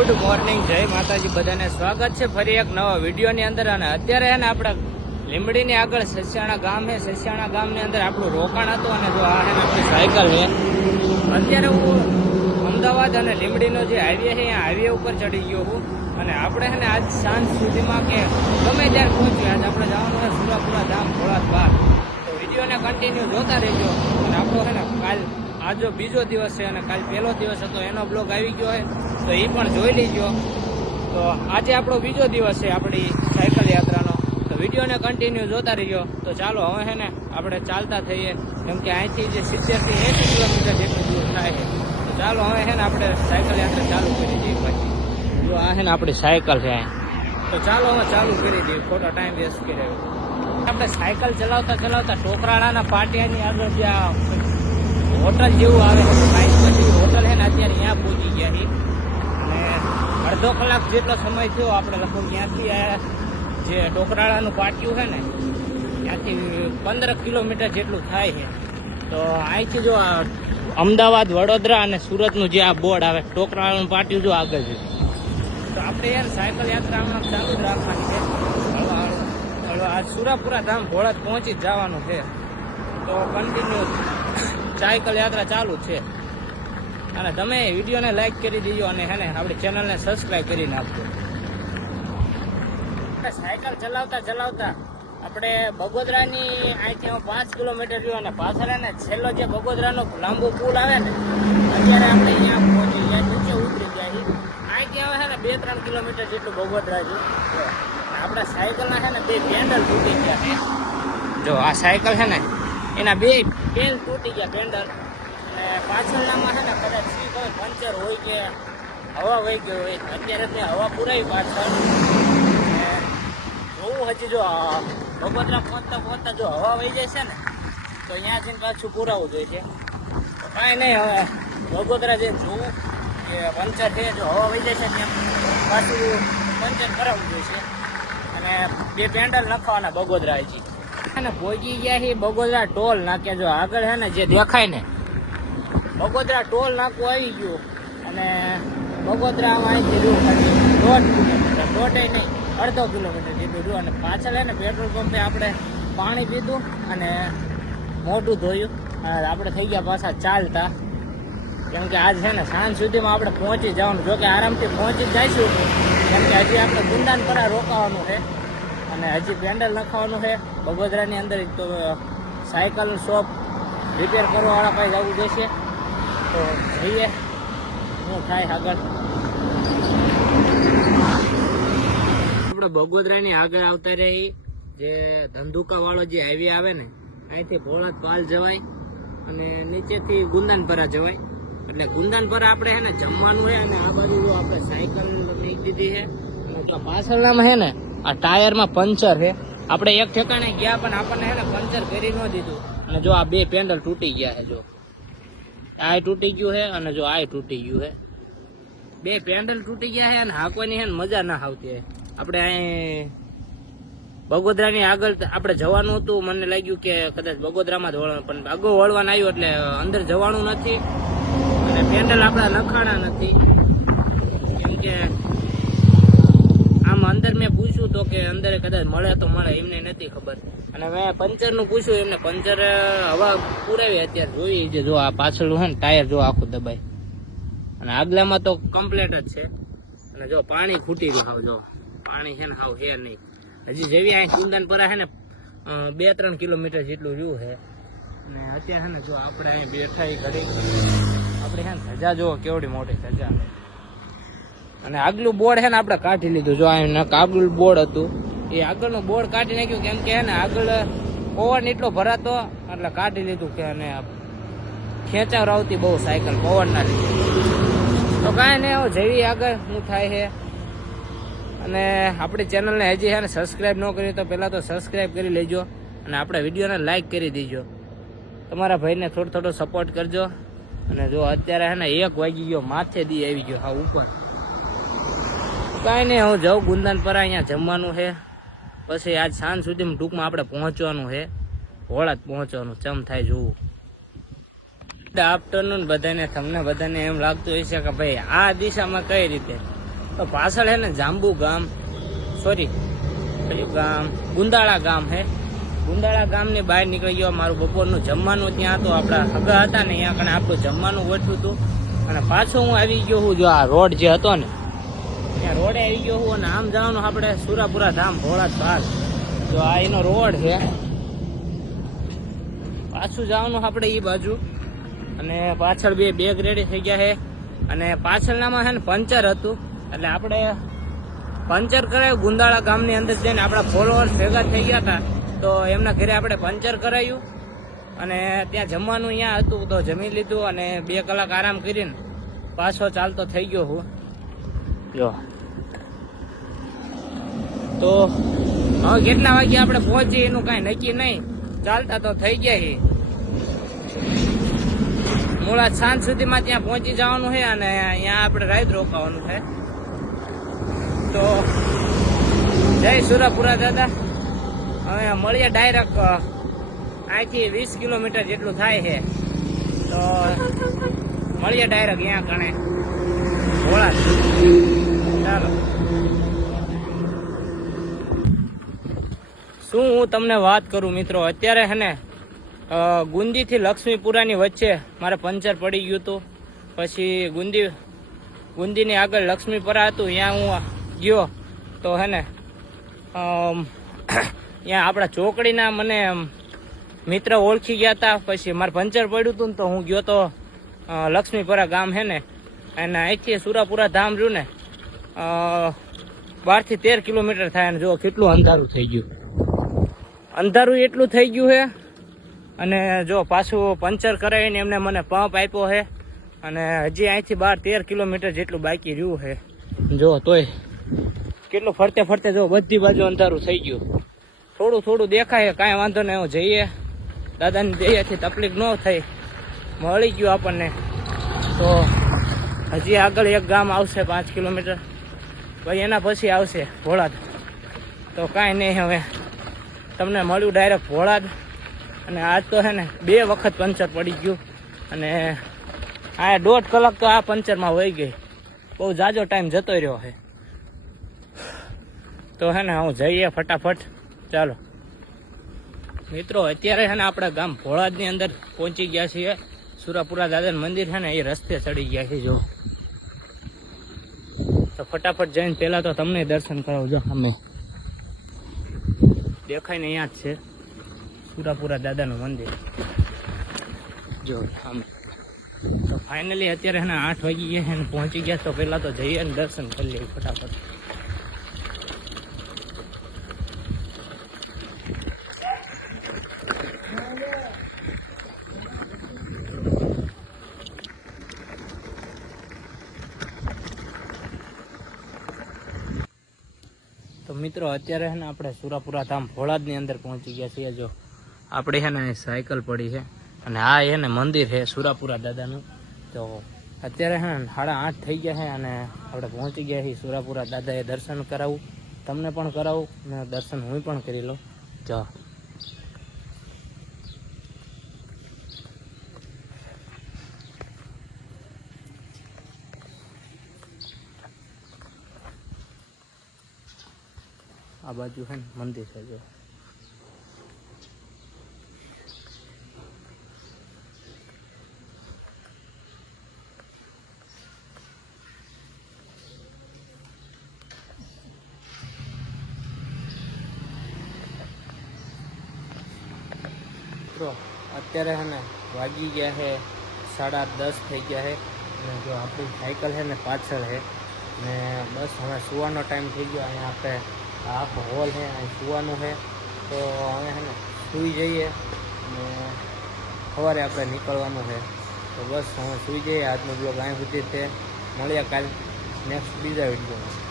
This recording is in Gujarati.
ગુડ મોર્નિંગ, જય માતાજી. બધાને સ્વાગત છે ફરી એક નવા વિડીયોની અંદર. અને અત્યારે છે ને આપણે લીંબડીની આગળ સસ્યાણા ગામ છે. સસ્યાણા ગામની અંદર આપણું રોકાણ હતું અને જો આ છે ને આપણી સાયકલ છે. અત્યારે હું અમદાવાદ અને લીંબડીનો જે હાઈવે છે અહીંયા હાઈવે ઉપર ચડી ગયો હું. અને આપણે છે ને આજ સાંજ સુધીમાં કે ગમે ત્યારે પહોંચ્યું. આજ આપણે જવાનું છે સુરાપુરા ધામ ભોળાત બાર. તો વિડીયોને કન્ટિન્યુ જોતા રહેજો. અને આપણો છે ને કાલ આજો બીજો દિવસ છે અને કાલ પહેલો દિવસ હતો એનો બ્લોગ આવી ગયો છે તો એ પણ જોઈ લેજો. તો આજે આપણો બીજો દિવસ છે આપણી સાયકલ યાત્રાનો. તો વિડીયોને કન્ટિન્યુ જોતા રહીજો. તો ચાલો હવે છે ને આપણે ચાલતા થઈએ, કેમ કે અહીંથી જે 70 થી 80 કિલોમીટર જેટલું દૂર થાય છે. તો ચાલો હવે છે ને આપણે સાયકલ યાત્રા ચાલુ કરી દઈએ. પછી જો આ છે ને આપણી સાયકલ છે અહીં. તો ચાલો હવે ચાલુ કરી દઈએ, ખોટો ટાઈમ વેસ્ટ કર્યો. આપણે સાયકલ ચલાવતા ચલાવતા ટોકરાળાના પાટિયાની આગળ જ્યાં હોટલ જેવું આવે છે બાઇક પછી હોટલ છે ને અત્યારે ત્યાં પહોંચી ગયા છીએ. અને અડધો કલાક જેટલો સમય થયો આપણે લગભગ ત્યાંથી જે ટોકરાળાનું પાટિયું છે ને ત્યાંથી 15 કિલોમીટર જેટલું થાય છે. તો અહીંથી જો અમદાવાદ, વડોદરા અને સુરતનું જે આ બોર્ડ આવે ટોકરાળાનું પાટિયું જો આગળ છે. તો આપણે યાર સાયકલ યાત્રા હમણાં ચાલુ જ રાખવાની છે. આ સુરાપુરા ધામ ભોળાત પહોંચી જ જવાનું છે. તો કન્ટિન્યુ સાયકલ યાત્રા ચાલુ છે. અને તમે વિડીયોને લાઈક કરી દીજો અને હે ને આપણી ચેનલને સબસ્ક્રાઈબ કરી નાખજો. સાયકલ ચલાવતા ચલાવતા આપણે બગોદરાની અહીંથી 5 કિલોમીટર રહ્યું અને પાછળ ને છેલ્લો જે બગોદરાનો લાંબો પુલ આવે ને અત્યારે આપણે અહીંયા પહોંચી ગયા, નીચે ઉતરી ગયા છીએ. અહીંથી આવે છે ને 2-3 કિલોમીટર જેટલું બગોદરા છે. આપણા સાયકલના છે ને 2 પેન્ડલ તૂટી ગયા છે. જો આ સાયકલ છે ને એના 2 પેન તૂટી ગયા પેન્ડલ. અને પાછળનામાં છે ને કદાચ કોઈ પંચર હોય કે હવા વહી ગઈ હોય. અત્યારે તે હવા પુરાવી પાછળ. જોવું હજી જો બગોદરા પહોંચતા પહોંચતા જો હવા વહી જાય છે ને તો અહીંયા જઈને પાછું પુરાવું જોઈએ છે. તો કાંઈ નહીં, હવે બગોદરા જઈને જોવું કે પંચર છે. જો હવા વહી જાય છે ત્યાં પાછું પંચર કરાવવું જોઈએ છે. અને 2 પેન્ડલ નખાવાના બગોદરા હજી ને પહોંચી ગયા છે બગોદરા ટોલ નાકે. જો આગળ છે ને જે દેખાય ને બગોદરા ટોલ નાકું આવી ગયું. અને બગોદરા અહીંથી રૂ 1.5 કિલોમીટર, 1.5 નહીં 1/2 કિલોમીટર જેટલું રૂ. અને પાછળ છે ને પેટ્રોલ પંપે આપણે પાણી પીધું અને મોઢું ધોયું. આપણે થઈ ગયા પાછા ચાલતા, કેમ કે આજ છે ને સાંજ સુધીમાં આપણે પહોંચી જવાનું. જોકે આરામથી પહોંચી જ જઈશું, કેમ કે હજી આપણે ગુંદાનપરા રોકાવાનું છે અને હજી પેન્ડલ નખાવાનું છે બગોદરાની અંદર. તો સાયકલ શોપ રિપેર કરવાવાળા પાસે જવું જશે. તો જઈએ શું થાય આગળ. આપણે બગોદરાની આગળ આવતા રહી જે ધંધુકા વાળો જે હાઈવે આવે ને અહીંથી ભોળાત પાલ જવાય અને નીચેથી ગુંદાનપરા જવાય. એટલે ગુંદાનપરા આપણે છે ને જમવાનું છે. અને આ બાજુ જો આપણે સાયકલ લઈ દીધી છે. અને તો પાછળનામાં છે ને આ ટાયરમાં પંચર છે. આપણે એક ઠેકાણે ગયા પણ આપણને છે ને પંચર કરી ન દીધું. અને જો આ 2 પેન્ડલ તૂટી ગયા છે. જો આ તૂટી ગયું છે અને જો આ તૂટી ગયું છે. 2 પેન્ડલ તૂટી ગયા છે અને હાંકવાની છે ને મજા ના આવતી. આપણે અહીં બગોદરાની આગળ આપણે જવાનું હતું. મને લાગ્યું કે કદાચ બગોદરામાં જ વળવાનું, પણ આગળ વળવાનું આવ્યું એટલે અંદર જવાનું નથી. અને પેન્ડલ આપણા નખાણા નથી, કેમ કે આમ અંદર મેં પૂછ્યું તો કે અંદર કદાચ મળે તો મળે, એમને નથી ખબર. અને મેં પંચરનું પૂછ્યું એમને, પંચર હવા પુરાવી અત્યારે જોઈએ છે. જો આ પાછળનું છે ને ટાયર જો આખું દબાય અને આગલામાં તો કમ્પ્લેટ જ છે. અને જો પાણી ખૂટી ગયું. હાવ જો પાણી છે ને હાવ હે નહીં. હજી જેવી અહીં ગુંદાનપરા છે ને 2-3 કિલોમીટર જેટલું રહ્યું છે. અને અત્યારે છે ને જો આપણે અહીં બેઠા ઘડી આપણે છે ને ધજા જુઓ કેવડી મોટી ધજા. અને આગલું બોર્ડ છે ને આપણે કાઢી લીધું. જો અહીં આગલું બોર્ડ હતું એ આગળનું બોર્ડ કાઢી નાખ્યું, કેમ કે ને આગળ પવન એટલો ભરાતો એટલે કાઢી લીધું કે અને ખેંચાવ આવતી બહુ સાયકલ પવનના લીધે. તો કાંઈ નહીં, હવે જેવી આગળ શું થાય છે. અને આપણી ચેનલને હજી છે ને સબસ્ક્રાઈબ ન કરી તો પહેલાં તો સબસ્ક્રાઈબ કરી લેજો. અને આપણા વિડીયોને લાઈક કરી દેજો. તમારા ભાઈને થોડો સપોર્ટ કરજો. અને જો અત્યારે છે ને 1 વાગી ગયો, માથે દી આવી ગયો હા ઉપર. કાંઈ નહીં, હું જાઉં ગુંદાનપરા, અહીંયા જમવાનું છે. પછી આજ સાંજ સુધીમાં ટૂંકમાં આપણે પહોંચવાનું છે ભોળાત પહોંચવાનું. ચમ થાય જોવું. ગુડ આફ્ટરનૂન બધાને. તમને બધાને એમ લાગતું હશે કે ભાઈ આ દિશામાં કઈ રીતે તો પાછળ હે ને જાંબુ ગામ, સોરી કયું ગામ, ગુંદાળા ગામ હે. ગુંદાળા ગામની બહાર નીકળી ગયો. મારું બપોરનું જમવાનું ત્યાં તો આપણા હગા હતા ને અહીંયા કણે આપણું જમવાનું ગોઠવ્યું હતું. અને પાછો હું આવી ગયો હું, જો આ રોડ જે હતો ને ત્યાં રોડે આવી ગયો હું. અને આમ જવાનું આપણે સુરાપુરા ધામ ભોળાદ ભાગ, જો આ એનો રોડ છે. પાછું જવાનું આપણે એ બાજુ. અને પાછળ બે બેગ રેડી થઈ ગયા છે. અને પાછળનામાં છે ને પંચર હતું, એટલે આપણે પંચર કરાયું. ગુંદાળા ગામની અંદર જઈને આપણા ફોલોઅર્સ ભેગા થઈ ગયા હતા, તો એમના ઘરે આપણે પંચર કરાયું. અને ત્યાં જમવાનું અહીંયા હતું તો જમી લીધું. અને 2 કલાક આરામ કરીને પાછો ચાલતો થઈ ગયો હું. જો તો હવે કેટલા વાગે આપણે પહોંચીએ એનું કાંઈ નક્કી નહીં, ચાલતા તો થઈ ગયા છે. મોડા સાંજ સુધીમાં ત્યાં પહોંચી જવાનું છે. અને અહીંયા આપણે રાત રોકાવાનું છે. તો જય સુરાપુરા દાદા. હવે મળીએ ડાયરેક્ટ અહીંથી 20 કિલોમીટર જેટલું થાય છે. તો મળીએ ડાયરેક્ટ અહીંયા કણે ભોળા. ચાલો, શું હું તમને વાત કરું મિત્રો, અત્યારે હે ને ગુંદીથી લક્ષ્મીપુરાની વચ્ચે મારે પંચર પડી ગયું હતું. પછી ગુંદીની આગળ લક્ષ્મીપુરા હતું, ત્યાં હું ગયો તો હે ને ત્યાં આપણા ચોકડીના મને મિત્ર ઓળખી ગયા હતા. પછી મારે પંચર પડ્યું હતું ને તો હું ગયો તો લક્ષ્મીપુરા ગામ હે ને, અને અહીંથી સુરાપુરા ધામ રહ્યું ને 12 થી 13 કિલોમીટર થાય. અને જો કેટલું અંધારું થઈ ગયું, અંધારું એટલું થઈ ગયું છે. અને જો પાછું પંચર કરાવીને એમને મને પંપ આપ્યો છે. અને હજી અહીંથી 12-13 કિલોમીટર જેટલું બાકી રહ્યું છે. જો તોય કેટલું ફરતે ફરતે જો બધી બાજુ અંધારું થઈ ગયું. થોડું દેખાય, કાંઈ વાંધો નહીં, હું જઈએ. દાદાની દયાથી તકલીફ ન થઈ, મળી ગયું આપણને. તો હજી આગળ એક ગામ આવશે 5 કિલોમીટર, ભાઈ એના પછી આવશે ભોળાદ. તો કાંઈ નહીં, હવે તમને મળ્યું ડાયરેક્ટ ભોળાદ. અને આજ તો છે ને 2 વખત પંચર પડી ગયું. અને આ 1.5 કલાક તો આ પંચરમાં વહી ગઈ. બહુ જાજો ટાઈમ જતો રહ્યો છે. તો હે ને હું જઈએ ફટાફટ. ચાલો મિત્રો, અત્યારે છે ને આપણા ગામ ભોળાદની અંદર પહોંચી ગયા છીએ. સુરાપુરા દાદાનું મંદિર છે ને એ રસ્તે ચડી ગયા છે. જો તો ફટાફટ જઈને પહેલાં તો તમને દર્શન કરાવજો. અમે દેખાય ને અહીંયા જ છે સુરાપુરા દાદાનું મંદિર. જો આમ તો ફાઇનલી અત્યારે છે ને 8 વાગી ગયા છે ને પહોંચી ગયા. તો પહેલાં તો જઈએ ને દર્શન કરી લઈએ ફટાફટ. તો મિત્રો અત્યારે છે ને આપણે સુરાપુરા ધામ ભોળાદની અંદર પહોંચી ગયા છીએ. જો આપણે છે ને સાયકલ પડી છે. અને આ છે ને મંદિર છે સુરાપુરા દાદાનું. તો અત્યારે છે ને 8:30 થઈ ગયા છે. અને આપણે પહોંચી ગયા છીએ સુરાપુરા દાદાએ. દર્શન કરાવું, તમને પણ કરાવું ને દર્શન હું પણ કરી લઉં. જો આ બાજુ છે ને મંદિર છે. જો અત્યારે છે ને વાગી ગયા છે 10:30 થઈ ગયા છે. અને જો આપણી સાયકલ છે ને પાછળ છે. ને બસ હવે સુવાનો ટાઈમ થઈ ગયો. અહીંયા આપણે આખો હોલ છે, અહીં સુવાનું છે. તો હવે છે ને સૂઈ જઈએ અને સવારે આપણે નીકળવાનું છે. તો બસ હવે સૂઈ જઈએ. આજનો બ્લોગ અહીં સુધી છે. મળીએ કાલે નેક્સ્ટ બીજા વિડીયોમાં.